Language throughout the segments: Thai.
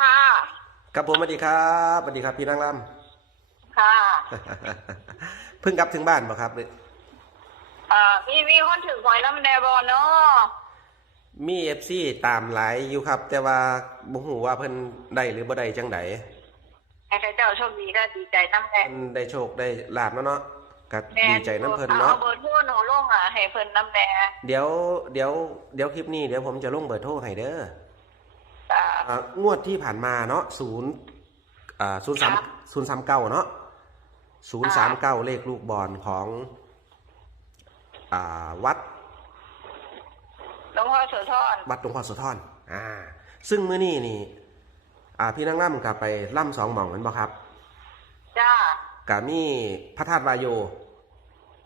ค่ะ ครับผมสวัสดีครับสวัสดีครับพี่นางรค่ะำ เพิ่งกลับถึงบ้านบ่ครับหรือเอ่อมีมีคนถือหวยน้ำแดบอเนาะมีเอฟซีตามหลายอยู่ครับ แต่ว่าบ่ฮู้ว่าเพิ่นได้หรือบ่ได้จังไดใครเจ้าโชคดีก็ดีใจน้ำแดเพิ่นได้โชคได้ลาบเนาะเนาะก็แม่ดีใจน้ำเพิ่นเอาเนาะเบอร์โทรหนูลงอะให้เพิ่นน้ำแดเดี๋ยวเดี๋ยวเดี๋ยวคลิปนี้เดี๋ยวผมจะลงเบอร์โทรให้เด้อจ้า อ่างวดที่ผ่านมาเนาะ0อ่า03 039เนาะ039เลขลูกบอลของอ่าวัดหลวงพ่อโสธรวัดหลวงพ่อโสธรอ่า ซึ่งมื้อนี้นี่ อ่า พี่นั่งล่ำกับไปล่ำสองหม่องกันบ่ครับ จ้ากับมีพระธาตุวายโย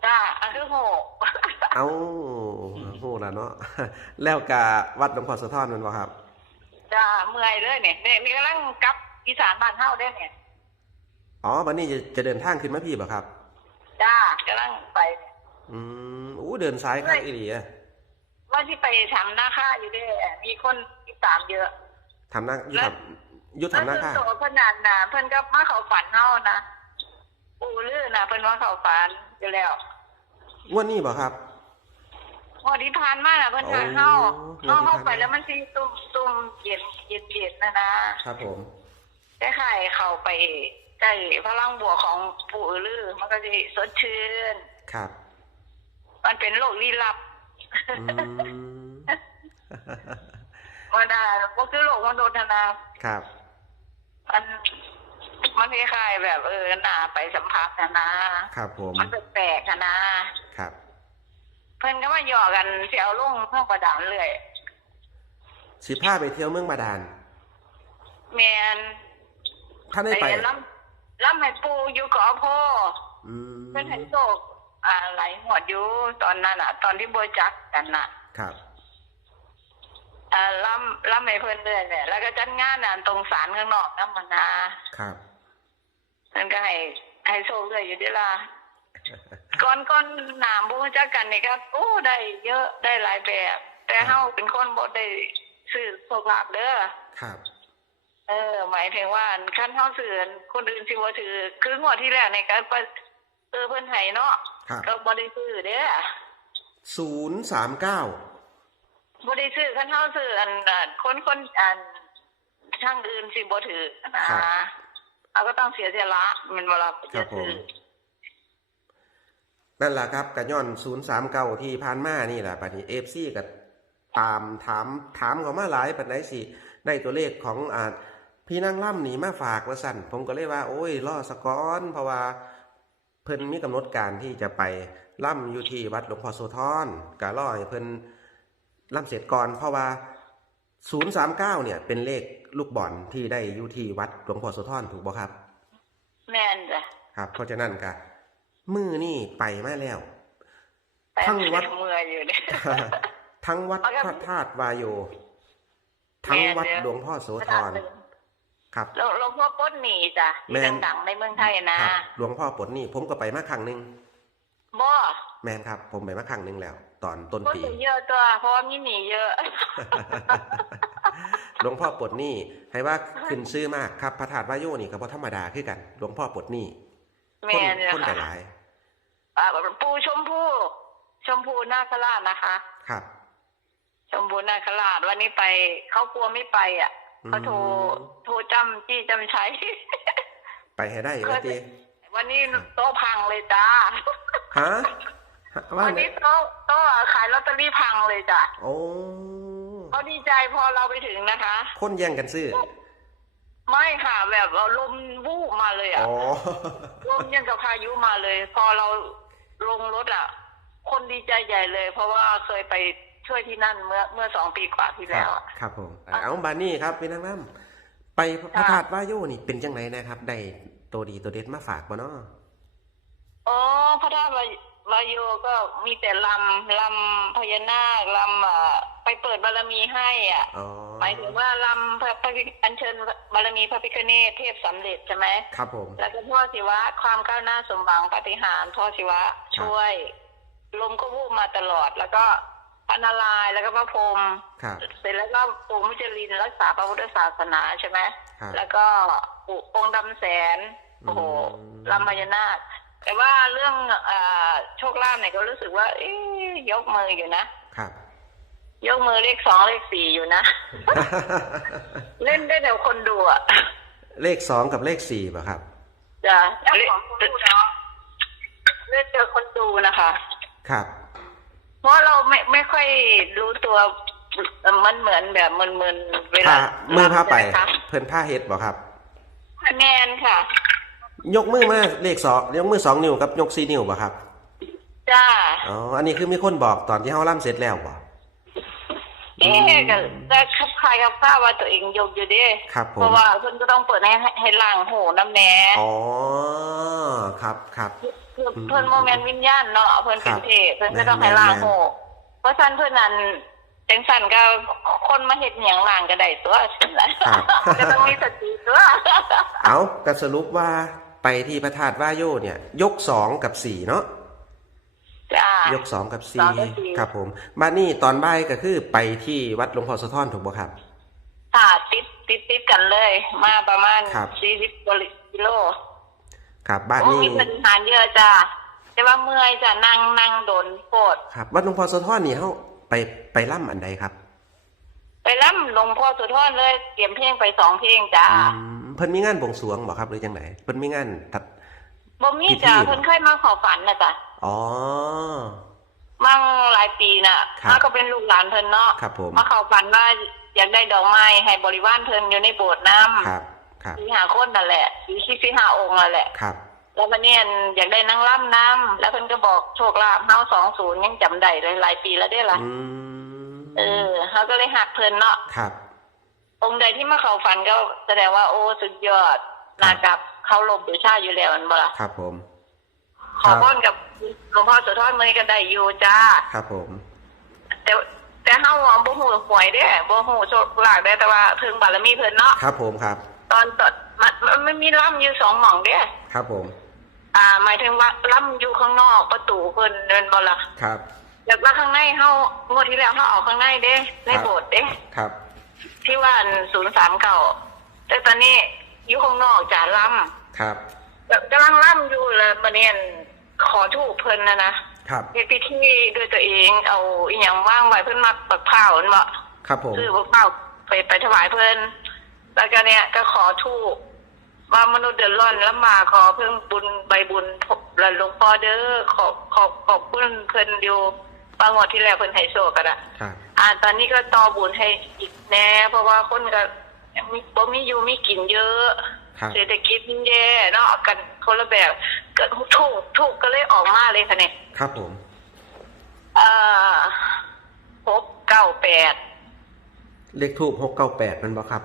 จ้าอันที่หกเอาโหละเนาะ แล้วกับวัดหลวงพ่อโสธรแมันบ่ครับ จ้าเมื่อยเลยเนี่ยเนี่ยนี่กำลังกลับอีสานบ้านเฮาได้เนี่ยอ๋อวันนี้จะจะเดินทางขึ้นมาพี่บ่ครับ จ้ากำลังไปเนี่ยอืมอู้เดินซ้ายครับอีหลีอะว่าที่ไปทำหน้าค่าอยู่เด้มีคนอีสานเยอะทำหน้ายุทำยุทธทำหน้าค่าเพิ่นโตเพิ่นนันนะเพิ่นก็มาเข้าฝันเฮานะปูลือนะเพิ่นว่าเข้าฝันอยู่แล้วงวดนี้บ่ครับ พอที่ผ่านมาน่ะเพิ่นทางเฮาโอ้เฮาเข้างวดที่ผ่านมาไปแล้วมันสิตุ้มตุ้มเย็นเย็นเย็นนะนะครับผมคล้ายๆเข้าไปใกล้พลังบวกของปู่ลือมันก็สิสดชื่นครับ มันเป็นโลกลี้ลับอืมมันน่ะบ่คือโลกมนุษย์นะนะครับมันมันคล้ายๆแบบเออน่าไปสัมผัสนะนะครับผมมันแปลกๆนะนะครับ เพิ่นก็มาหยอกกันเสียวลงเพื่อประดานเลยสิพาไปเที่ยวเมืองบาดาลแมนท่านได้ไปล้ำล้ำให้ปูอยู่เกาะพ่ออืมเพิ่นให้โศกอ่าไหลหวดอยู่ตอนนั้นอะ ตอนที่บริจักกันน่ะ ครับอ่าล้ำล้ำให้เพิ่นเรื่อยเนี่ยแล้วก็จัดงานอะตรงศาลข้างนอกน้ำมันนะครับเพิ่นก็ให้ให้โชคเรื่อยอยู่เด้อล่ะ ก่อนก่อนหนามบูจักกันนี่ก็โอ้ได้เยอะได้หลายแบบ แต่เฮาเป็นคนบ่ได้ซื้อโชคลาภเด้อครับ เออ หมายถึงว่าขั้นเท่าเสือนคนอื่นสิว่าถือคืองวดที่แล้วในการไปเออเพิ่นไห้เนาะครับก็บ่ได้ซื้อเด้อศูนย์สามเก้าบ่ได้ซื้อขั้นเท่าเสืออันอะคนคนอันทางอื่นสิบ่ถือนะเอาก็ต้องเสียเสียละมันบ่รับจะซื้อ นั่นแหละครับกระย้อนศูนย์สามเก้าที่ผ่านมานี่แหละปัจจุเอฟซีกับตามถามถามเขามาหลายปัจไหนสิได้ตัวเลขของอ่าพี่นั่งล่ำหนีมาฝากว่าสั่นผมก็เลยว่า โอ้ยล่อสะก้อนเพราะว่าเพิ่นมีกำหนดการที่จะไปล่ำอยู่ที่วัดหลวงพ่อโสธรกะล่อให้เพิ่นล่ำเสร็จก่อนเพราะว่า 039 เนี่ยเป็นเลขลูกบอลที่ได้อยู่ที่วัดหลวงพ่อโสธรถูกบ่ครับ แม่นจ้ะครับเพราะฉะนั้นกะ มือนี่ไปมาแล้วแต่ทั้งวัดเมื่อยอยู่เด้ทั้งวัดเอาพครับระธาตุวายโย ทั้งวัดแม่นเด้อหลวงพ่อโสธรครับหลวงหลวงพ่อป้นหนีจ้ะแม่ที่นดังๆในเมืองไทยนะครับหลวงพ่อปลดหนี่ผมก็ไปมาครั้งหนึ่งบ่แมนครับ ผมไปมาครั้งหนึ่งแล้ว ตอนต้นบ่ปีถึงเยอะตัวเพราะว่ามีหนีเยอะหลวงพ่อปลดหนี้ให้ว่าขึ้นซื้อมากครับพระธาตุวายโยนี่ก็บ่ธรรมดาคือกัน หลวงพ่อปลดหนี้ แม่นคนเลยแต่หค่ะลายอ่าปูชมพู่ชมพูนาคราชนะคะ ครับ ชมพูนาคราชวันนี้ไปเขากลัวไม่ไปอะอืมเขาโทรโทรจำจี้จำใช้ ไปให้ได้ว่าตีวันนี้โต๊ะพังเลยจ้าฮะว่าวันเนี่นี้ยโต๊ะโต๊ะขายลอตเตอรี่พังเลยจ้ะโอ้เขาดีใจพอเราไปถึงนะคะ คนแย่งกันซื้อ ไม่ค่ะแบบเราลมวูบมาเลยอะอ๋อ ลมยังกับพายุมาเลย พอเราลงรถอะคนดีใจใหญ่เลย เพราะว่าเคยไปช่วยที่นั่นเมื่อเมื่อสองปีกว่าที่ครัแล้บวอะ ครับผมเอาบานนี่ครับพี่นางน้ำไปพระธาตุวายโยนี่เป็นจังไหนนะครับได้ตัวดีตัวเด็ดมาฝากบ่เนาะอ๋อพระธาตุวายวายโยก็มีแต่ลำลำพญานาคลำอะไปเปิดบารมีให้อะ อ๋อ หมายถึงว่าลำพระพระอัญเชิญบารมีพระพิฆเนศเทพสำเร็จใช่ไหมครับผม แล้วก็พ่อศิวะความก้าวหน้าสมหวังปาฏิหารย์พ่อศิวะช่วย ลมก็วูบมาตลอด แล้วก็พพระนารายณ์แล้วก็พระพรหมครับ เสร็จแล้วก็ปู่มุจลินรักษาพระพุทธศาสนาใช่ไหมครับแล้วก็ปู่องค์ดำแสนโอ้โหอืม ลำพญานาคแต่ว่าเรื่องเอ่อโชคลาภเนี่ยก็รู้สึกว่า เอ๊ยยกมืออยู่นะ ครับ ยกมือเลขสองเลขสี่อยู่นะ เล่นได้แต่คนดูอะเลขสองกับเลขสี่ป่ะครับจ้ะเล่นเล่นเจอคนดูนะคะ ครับ เพราะเราไม่ไม่ค่อยรู้ตัวเอ่อมันเหมือนแบบมึนๆเวลาผ้ามือผ้าไปใช่หมคะเพิ่นผ้าเฮ็ดบ่ครับแมนค่ะ ยกมือมาเลขสองยกมือสองนิ้วกับยกสี่นิ้วบ่ครับ จ้าอ๋ออันนี้คือมีคนบอกตอนที่เฮาล่ำเสร็จแล้วบ่ เอ๊ะก็จะคับคายครับข้าว่าตัวเองยกอยู่เดิครับผเพมราะว่าเพิ่นก็ต้องเปิดให้ให้ล่างหูน้ำแหน่อ๋อครับครับเพิ่นเพิ่นโมเมนต์วิญญาณเนาะเพิ่นเป็นเทพเพิ่นก็ต้องให้แม่นๆล่างหูเพราะฉะนั้นเพิ่นนั้นจังสั่นก็คนมาเฮ็ดหยังล่างก็ได้ตัวซั่นล่ะครับก็ต้องมีสติตัวเอาก็สรุปว่าไปที่พระธาตุว่าโยเนี่ย ยกสองกับสี่เนาะ จ้ายกสองกับสอสี่งกับสี่ครับผมมานี่ตอนบ่ายก็คือไปที่วัดหลวงพ่อสะท้อนถูกบ่ครับค่ะติดติดติดกันเลย มาประมาณครับ40กิโลครับบ้านโอ้นี้มีปฏิหารเยอะจ้าแต่ว่าเมื่อยจะนั่งนั่งโดนโคตรครับวัดหลวงพ่อสะท้อนนี่เฮาไปไปล่ำอันใดครับ ไปร่ำหลวงพ่อสุทอนเลยเตรียมเพลงไปสองเพลงจ้าอืมเพิ่นมีงานบวงสรวงบ่ครับหรือจังไดเพิ่นมีงานตัดบ่มีจ้าพิธีเพิ่นเคยมาขอฝันนะจ้ะ อ๋อ มั่งหลายปีน่ะครับมาก็เป็นลูกหลานเพิ่นเนาะครับผมมาเข้าฝันว่าอยากได้ดอกไม้ให้บริวารเพิ่นอยู่ในโบสถ์น้ครับ ครับำสี่หาคนนั่นแหละสี่สิบสี่ห้าองค์นั่นแหละ ครับ แล้ววันนี้อยากได้นางร่ำน้ำแล้วเพิ่นก็บอกโชคลาภเฮาสองศูนย์ยังจำได้เลยหลายปีแล้วเด้ล่ะอืมเออเฮาก็เลยหักเพิ่นเนาะครับ องค์ใดที่มาเข้าฝันก็แสดงว่าโอ้สุดยอดนากับเขาลมบูชาอยู่แล้วอันบ่ล่ะ ครับผม ขอพรกับหลวงพ่อโสุทอนมื้อนี้ก็ได้อยู่จ้า ครับผม แต่แต่เฮาอะบ่ฮู้หวยเด้บ่ฮู้โชคลาภได้แต่ว่าเพิ่งบารมีเพิ่นเนาะครับผมครับ ตอนตอนมันมันมันมีล่ำอยู่สองหม่องเด้ครับผม อ่า หมายถึงว่าล่ำอยู่ข้างนอกประตูเพิ่นเดินบ่ล่ะครับแล้วว่าข้างในเฮางวดที่แล้วเฮาออกข้างในเด้ในโบสถ์เด้ครับ ที่ว่า039แต่ตอนนี้อยู่ข้างนอกจ้าล่ำครับแบบกำลังล่ำอยู่เลยมาเนี่ย ขอถูกเพิ่นนะนะครับเฮ็ดพิธีด้วยตัวเองเอาอีหยังว่างไว้เพิ่นมักปักเผาอันบ่ครับผมคือปักเผาไปไปถวายเพิ่นแล้วก็เนี่ยก็ขอถูกว่ามนุษย์เดือดร้อนแล้วมาขอเพิ่งบุญใบบุญและหลวงพ่อเด้อขอบขอบขอบคุณเพิ่นอยู่บางงวดที่แล้วเพิ่นให้โชคกันอะครับอ่าตอนนี้ก็ต่อบุญให้อีกแน่ เพราะว่าคนก็มีบ่มีอยู่มีกินเยอะครับเศรษฐกิจมันแย่เนาะกันคนละแบบ ก็ถูกถูกก็เลยออกมาเลยค่ะเนี่ยครับผมเอ่อหกเก้าแปดเลขทูบหกเก้าแปดมันบ่ครับ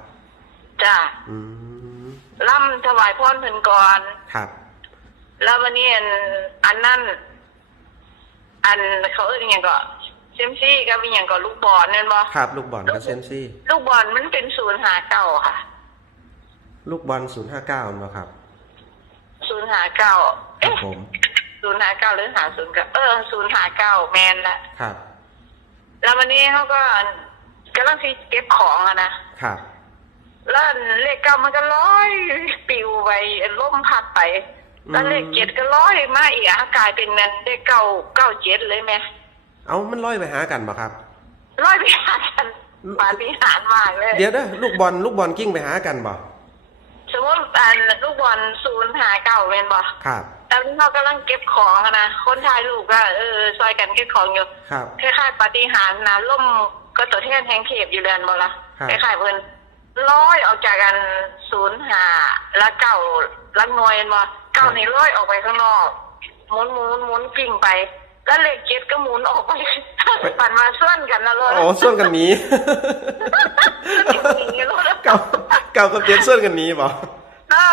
จ้าอืมล่ำถวายพรเพิ่นก่อน ครับแล้ววันนี้อันอันนั่นอันเขาเอ้ยอหย่างก็เซยมซี่กับอหย่างก็ลูกบอลนั่นบ่ครับลูกบอลกับเซยมซี่ ลูกบอลมันเป็นศูนย์หาเก้าค่ะ ลูกบอลศูนย์ห้าเก้ามันบ่ครับ ศูนย์หาเก้า ครัเอ๊ะบผมศูนย์หาเก้าหรือหาศูนย์เก้าเออศูนย์หาเก้าแมนละครับ แล้ววันนี้เขาก็กำลังที่เก็บของอะนะครับ แล้วเลขเก้ามันก็ลอยปิวไปล่มพัดไปแล้วเลขเจ็ดก็ลอยมาอีกอะกลายเป็นนั้นเลขเก้าเก้าเจ็ดเลยไหมเอามันลอยไปหากันบ่ครับลอยไปหากันปาฏิหาริย์มากเลยเดี๋ยวเด้อลูกบอลลูกบอลกิ้งไปหากันบ่สมมติอันลูกบอลศูนย์หาเก้าเป็นบ่ครับต อนนี้เขากำลังเก็บของอะนะคนถ่ายรูปก็เออซอยกันเก็บของอยู่ครับ คล้ายๆปาฏิหาริย์นะล่มก็ตัวเทศแห่งเขตอยู่เรือนบ่ละครับ คล้ายๆเพิ่นลอยออกจากกันศูนย์หาแล้วเก้าลักหน่วยบ่เก้านี่ลอยออกไปข้างนอกหมุนหมุนหมุนกิ่งไปแล้วเลขเจ็ดก็หมุนออกไปปั่นมาส่วนกันนะรถอ๋อส่วนกันหนี้เก่าเก่ากับเจ็ดส่วนกันหนี้บ่ น่า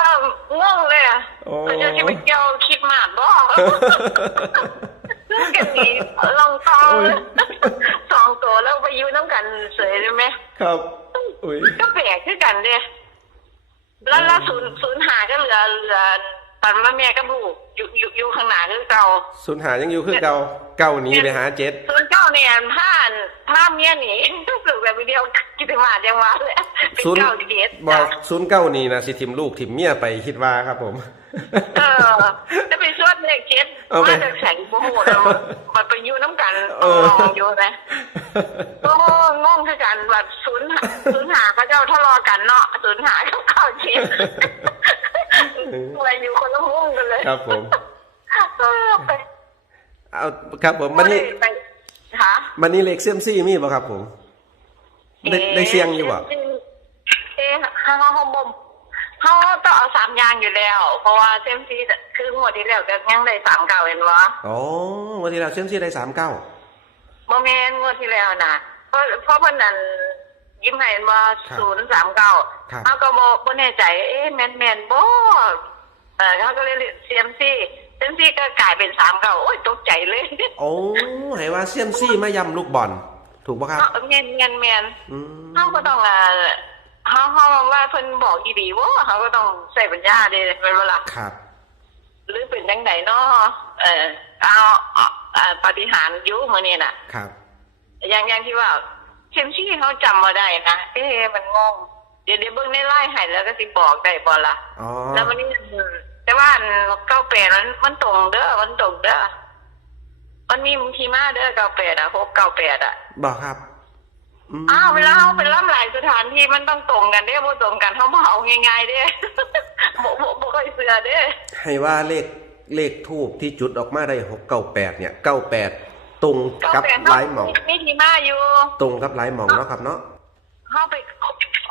งงเลยอะโอ้เราจะไปเกี่ยวคิดมากบ่ซึ่งกันนี้ลองทองเลยสองตัวแล้วไปอยูน้ำกันเสยเลยไหม ครับอุ้ยก็แปลกขึ้นกันเด้แล้วแล้วศูนย์ศูนย์หาก็เหลือเหลือตอนมาแม่กับลูกอยู่อยู่อยู่ข้างหน้าคือเก่าศูนย์หายังอยู่คือเก่าเก่าหนี้ไปหาเจ็ด ศูนย์เก้าเนี่ยผ่าน ผ้าเมียหนีรู้สึกแบบวิดีโอกิติมาจังหวะเลยเป็นศูนย์เก้าเจ็ดบอจ้ะกศูนย์เก้านี่นะสิทิมลูกทิมเมียไปคิดว่าครับผม เออจะไปชวดเลขเจ็ดเอาไปมาจากแสงโมโหแล้วมันไปอยู่น้ำกันเออมองอยู่นะโอ้งงคือกันแบบศูนย์หาศูนย์หาพระเจ้าทะเลาะกันเนาะศูนย์หาเขาเข้าเจ็ดอะไรอยู่คนละห้องกันเลย ครับผมเออไปเอาครับผมมันนี่ไปหา มันนี่เลขเซียมซี่มีบ่ครับผมได้ได้เสียงอยู่บ่เอ๊ะห้าห้องบ่มเขาต้องเอาสามอย่างอยู่แล้ว เพราะว่าเซมซีคืองวดที่แล้วก็ยังได้สามเก่าเห็นวะอ๋อวันที่เราเซียมซี่ได้สามเก้าโมเมนต์งวดที่แล้วนะเพราะเพราะวันนั้นยิ้มให้เห็นว่าครับศูนย์สามเก้าครับเขาก็บอกบ่แน่ใจ เอ๊ะแมนแมนบ่เออเขาก็เลยเซียมซี เซมซีก็กลายเป็นสามเก้าโอ้ยตกใจเลยโอ้ให้ว่าเซียมซี่มายำลูกบอลถูกป่ะครับเมนแมนแมนอืมเขาก็ต้องอ่าเขาเขาว่าเพิ่นบอกดีๆว่าเขาก็ต้องใส่ปัญญาเด้เป็นเวลาครับ หรือเป็นจังไดเนาะเออเอาเอาอ่าปฏิหารย์อยุมื้อนี้น่ะ ครับอย่างอย่างที่ว่าเซมซี่เขาจำมาได้นะเอ๊ะมันงงเดี๋ยวเดี๋ยวเบิ่งในไล่ให้แล้วก็สิบอกได้บ่ล่ะอ๋อแล้ววันนี้ แต่ว่าเก้าแปดมันมันตรงเด้อมันตรงเด้อมันมีทีมาเด้อเก้าแปดอะหกเก้าแปดอะบอกครับมอ้าวเวลาเขาไปรับหลายสถานที่มันต้องตรงกันเด้บ่ตรงกันเขาบ่เอาง่ายๆเด้บ่บ่บ่ค่อยเสือเด้ให้ว่าเลขเลขทูบที่จุดออกมาได้หกเก้าแปดเนี่ยเก้าแปดตรงกับ9หลายหมองมีทีมาอยู่ ตรงกับหลายหมองเนาะครับเนาะเข้าไป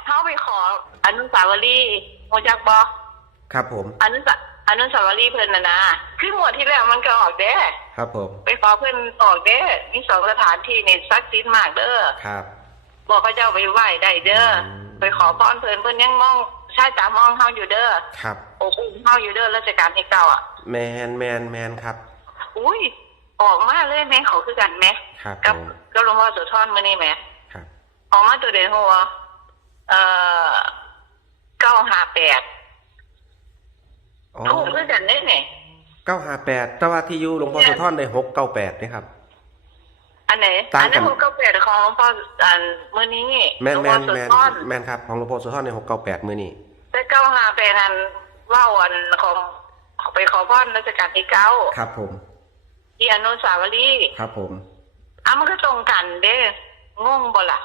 เข้าไปขออนุสาวรีย์โมจักบอ ครับผม อนุสาอนุสาวรีย์เพิ่นน่ะนะคือหมวดที่แล้วมันก็ออกเด้ครับผม ไปขอเพิ่นออกเด้มีสองสถานที่นี่ศักดิ์สิทธิ์มากเด้อครับ บอกพระเจ้าไปไหว้ได้เด้ออม ไปขอพรเพิ่นเพิ่นยังมองชายตามองเฮาอยู่เด้อครับ โอ้อุ้มเฮาอยู่เด้อราชการที่เก้าอะ แมนแมนแมนครับ อุ้ยออกมาเลยแม่เขาคือกันแม่ครับกับผมกับหลวงพ่อโสุทรมื้อนี้แม่ ครับ ออกมาตัวเดียวหัวเอ่อเก้าห้าแปด อ๋อถูกคือกันได้ไหมเก้าห้าแปดแต่ว่าที่อยู่หลวงพ่อสุทรได้หกเก้าแปดนี่ครับอันไหนต่างอันกันั้นนหกเก้าแปดของหลวงพ่ออันมื้อนี้แมนหลวงแมพ่อนโสุแมนทรแมนครับของหลวงพ่อสุทรในหกเก้าแปดมือนี่แต่เก้าห้าแปดนั้นเว่าอันของไปขอพรราชการที่เก้าครับ ผม ที่อนุสาวรีย์ครับผมอะมันก็ตรงกันเด้งงบ่ล่ะ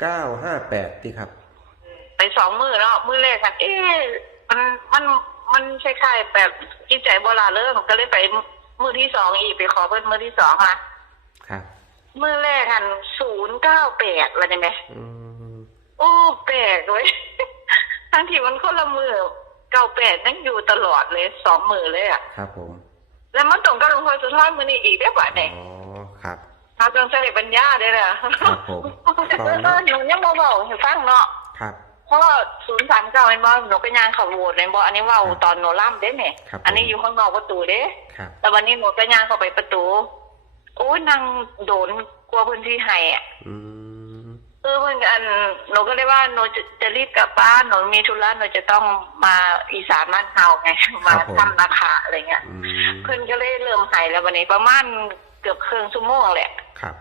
เก้าห้าแปดที่ครับ ไปสองมือเนาะมือแรกกันเอ๊ะมันมัน มันคล้ายๆแบบจิตใจโบราณเริ่มก็เลยไปมือที่สองอีกไปขอเพิ่นมือที่สองมาครับมือแรกกันศูนย์เก้าแปดอะไรไหมอืมโอ้แปลกเลยทั้งที่มันคนละมือเก้าแปดนั่งอยู่ตลอดเลยสองมือเลยอะครับผม แล้วมันตรงกับหลวงพ่อสุทรมือนี้อีกได้ป่ะเนี่ยอ๋อครับเราต้องใช้ปัญญาได้เลยครับผมเออหนูยังบ่บอกให้ฟังเนาะครับ เพราะศูนย์สามเก้าเห็นบ่หนูไปย่างเขาโหวตเห็นบ่อันนี้เว่าครับตอนหนูล่ำเด้เนี่ยครับผม อันนี้อยู่ข้างนอกประตูเด้ ครับ แต่วันนี้หนูไปย่างเข้าไปประตูโอ้ยนางโดนกลัวพื้นที่ให้อะอืมเออเพื่อนอันหนูก็เลยว่าหนูจะจะรีบกลับบ้านหนูมีธุระหนูจะต้องมาอีสานบ้านเฮาไงมาทำนาคาอะไรเงี้ยอืมเพื่อนก็เลยเริ่มหายแล้ววันนี้ประมาณเกือบครึ่งชั่วโมงแหละ ครับ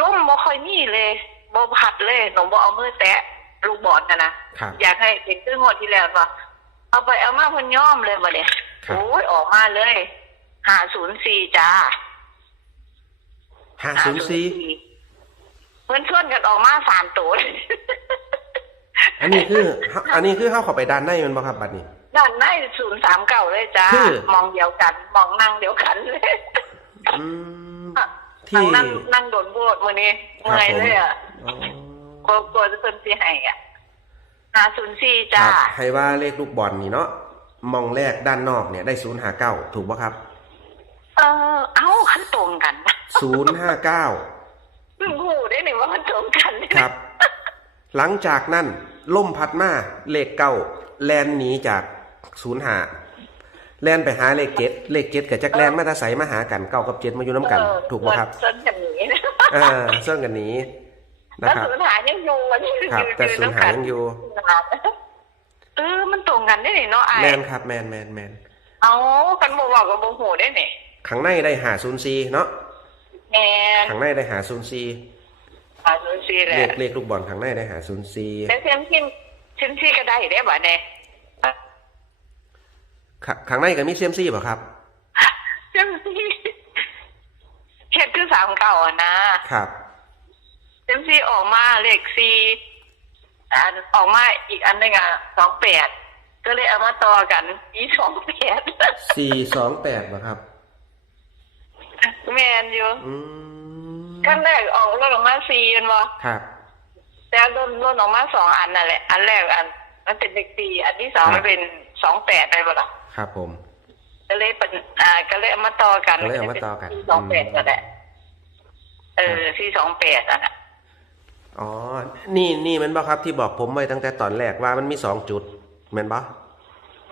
ลมบ่ค่อยมีเลยบ่พัดเลยหนูบ่เอามือแตะ ลูกบอลนะนะครับ อยากให้เห็นขึ้นงวดที่แล้วว่าเอาไปเอามาเพิ่นย่อมเลยบัดนี้ครับ โอ้ยออกมาเลย504จ้าห้าศูนย์สี่504เพิ่นชวนกันออกมาสามตัวเลย อันนี้คืออันนี้คือเข้าเข้าไปด้านในมันบ่ครับบัดนี้ ด้านในศูนย์สามเก่าเลยจ้าคือ มองเดียวกัน มองนั่งเดียวกันเลยอืมนั่ที่งนั่งนั่งโดนโบดมือนี้ครับเมื่อยเลยอะ อ๋อ กลัวกลัวจะเพิ่นสิให้อะหาศูนย์สี่คจ้ารับให้ว่าเลขลูกบอลนี่เนาะมองแรกด้านนอกเนี่ยได้ศูนย์ห้าเก้าถูกป่ะครับเออ เอ้าขั้นตรงกันศูนย์ห้าเก้าเพิ่งหูได้หนึ่งว่ามันตรงกันเนี่ยครับ หลังจากนั้นล่มพัดมาเลขเก้าแลนหนีจากศูนย์หาแลนไปหาเลขเจ็ดเลขเจ็ดกับจักแลนมาตาใสมาหากันเก้ากับเจ็ดมาอยู่น้ำกัน เออถูกป่ะครับเหมือนส้นกันนี้นะ อ่าเสื่องกันหนี้นะ แล้วครับศูนย์หายยังอยู่วันนี้ครับ แต่ศูนย์หายยังอยู่ เออ มันตรงกันได้เนาะไอ้แมนครับแมนแมนแมนเอากันบ่บอกกับบ่หูได้นี่ข้างในได้หาศูนย์ซีเนาะแม่นข้างในได้หาศูนย์ซีอ่าศูนย์สี่แหละเลขเลขลูกบอลข้างในได้หาศูนย์ซีแต่เซมซิมเซมซี่ก็ได้ได้บ่เนี่ยข้างในก็มีเซียมซีป่ะครับเซมซี่เฮ็ดคือสามเก่าอะนะครับ เซมซี่ออกมาเลขสี่อันออกมาอีกอันหนึงอะสองแปดก็เลยเอามาต่อกันอีสองแปดสี่สองแปดป่ะครับ แมนอยู่อืมขั้นแรกออกรถออกมาสี่เป็นบ่ครับแต่รถรถออกมาสองอันนั่นแหละ อันแรกอัน มันเป็นเลขสี่อันที่สองมันเป็นสองแปดไปบ่ล่ะครับผม ก็เลยเป็นอ่า ก็เลยเอามาต่อกันก็เลยเอามาต่อกัน สี่สองแปดก็ได้เออสี่สองแปดอะนะ อ๋อ นี่นี่แมันบ่ครับที่บอกผมไว้ตั้งแต่ตอนแรกว่ามันมีสองจุดแม่นบ่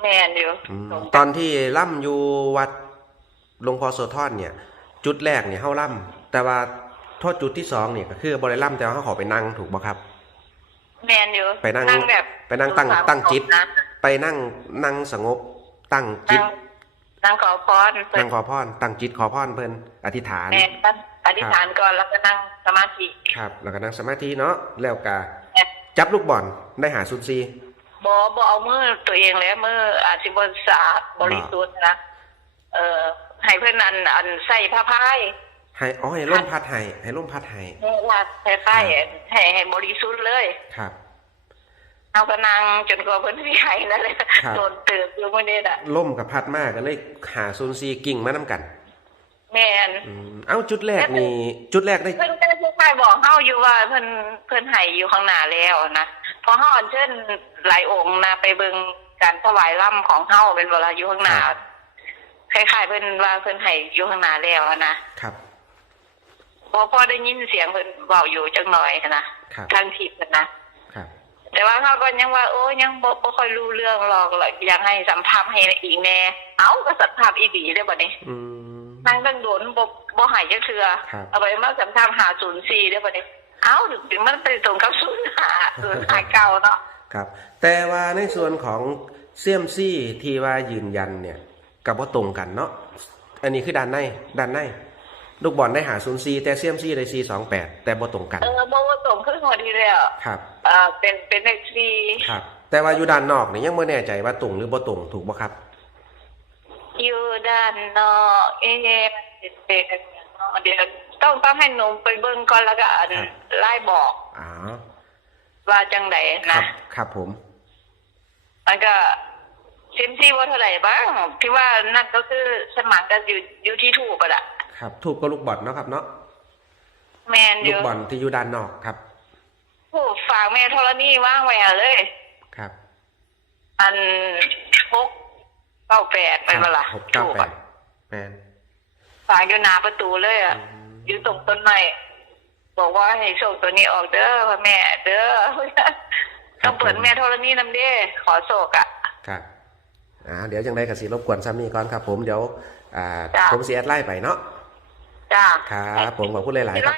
แมนอยู่อืมตอนที่ล่ำอยู่วัดหลวงพ่อโสธรเนี่ย จุดแรกเนี่ยเฮาล่ำแต่ว่าโทษจุดที่สองเนี่ยก็คือบริล่ำแต่ว่าเขาขอไปนั่งถูกบ่ครับ แมนอยู่ไปนั่งแบบไปนั่งตั้งตั้งจิตนะไปนั่งนั่งสงบตั้งจินั่ตงนั่งขอพรเปินั่ดงขอพรตั้งจิตขอพรเพิ่นอธิษฐานแมนตั้งอ ธิษฐานก่อนแล้วก็นั่งสมาธิครับ แล้วก็นั่งสมาธิเนาะแล้วก็แม่นจับลูกบอลได้หาซุนซีบอบอเอามือตัวเองแล้วมืออาชีบสะอาดบริสุทธิ์นะเอ่อให้เพื่อนอันอันใส่ผ้าพายให้อ๋อให้ล่มพัดให้ให้ล่มพัดให้ให้ว่าคล้ายๆให้ให้บริสุทธิ์เลยครับเอากระนังจนกว่าเพื่อนพี่ไห้นั่นเลยครับโดนเติบอยู่มื่อนี้น่ะล่มกับพัดมากก็เลยหาซุนซีกิ่งมาน้ำกัน แมนอืมเอ้าจุดแรกนี่จุดแรกได้ เพื่อนก็ผู้ชายบอกเฮาอยู่ว่าเพื่อนเพื่อนไห้อยู่ข้างหน้าแล้วนะพอเฮาอัญเชิญหลายองค์นะไปเบิ่งการถวายล่ำของเฮาเป็นเวลาอยู่ข้างหน้าคล้ายๆเพื่อนว่าเพื่อนไห้อยู่ข้างหน้าแล้วนะครับ พอพอได้ยินเสียงเพื่อนเบาอยู่จังหน่อยนะครับ ทางทิพย์นะ ครับ แต่ว่าเขาก็ยังว่าโอ้ยังบ่บ่ค่อยรู้เรื่องหรอกหรอกอยากให้สัมภาษณ์ให้อีกแน่ เอ้าก็สัมภาษณ์อีดีได้บ่นี่อืม นั่งตั้งโดนบ่บ่หายจักเทื่อครับ เอาไปมาสัมภาษณ์หา04ได้บ่นี่เอ้าถึงมันไปตรงกับ05 05เก่าเนาะครับ แต่ว่าในส่วนของเซียมซี่ที่ว่ายืนยันเนี่ยกับว่าตรงกันเนาะอันนี้คือด้านในด้านในลูกบอลได้หาซุนซีแต่เซียมซี่ได้ซีสองแปดแต่บ่ตรงกันเออบ่ว่าตรงคือหัวที่แล้วครับ เอ่อเป็นเป็นเลขสี่ครับ แต่ว่าอยู่ด้านนอกเนี่ยยังไม่แน่ใจว่าตรงหรือบ่ตรงถูกบ่ครับ อยู่ด้านนอกเอ๊ะมันเป็นเป็นเนาะเดี๋ยวต้องต้องให้หนูไปเบิ่งก่อนแล้วก็อันครับ ไล่บอก อ๋อว่าจังไดครันะบครับผม มันก็เซมซี่ว่าเท่าไหร่บ้างที่ว่านั่นก็คือสมัครกันอยู่อยู่ที่ถูกอะละครับถูกก็ลูกบอลเนาะครับเนาะแมนอลูกยู่บอลที่อยู่ด้านนอกครับ ผู้ฝากแม่ธรณีว่างไว้อะเลย ครับ อันหก เก้าแปดไปเวลาหกเก้าถูกแปอะดแมนฝากอยู่หน้าประตูเลยอะอยู่ตรงต้นไม้บอกว่าให้โชคตัวนี้ออกเด้อพ่อแม่เด้อต้องเปิดแม่ธรณีนำเด้ ขอโศกอะครับอ่าเดี๋ยวจังไดก็สิรบกวนซ้ำนี้ก่อนครับ ผมเดี๋ยว อ่าจ้ะผมสิแอดไล่ไปเนาะจ้าครับผมขอบคุณหลาย ๆ ครับ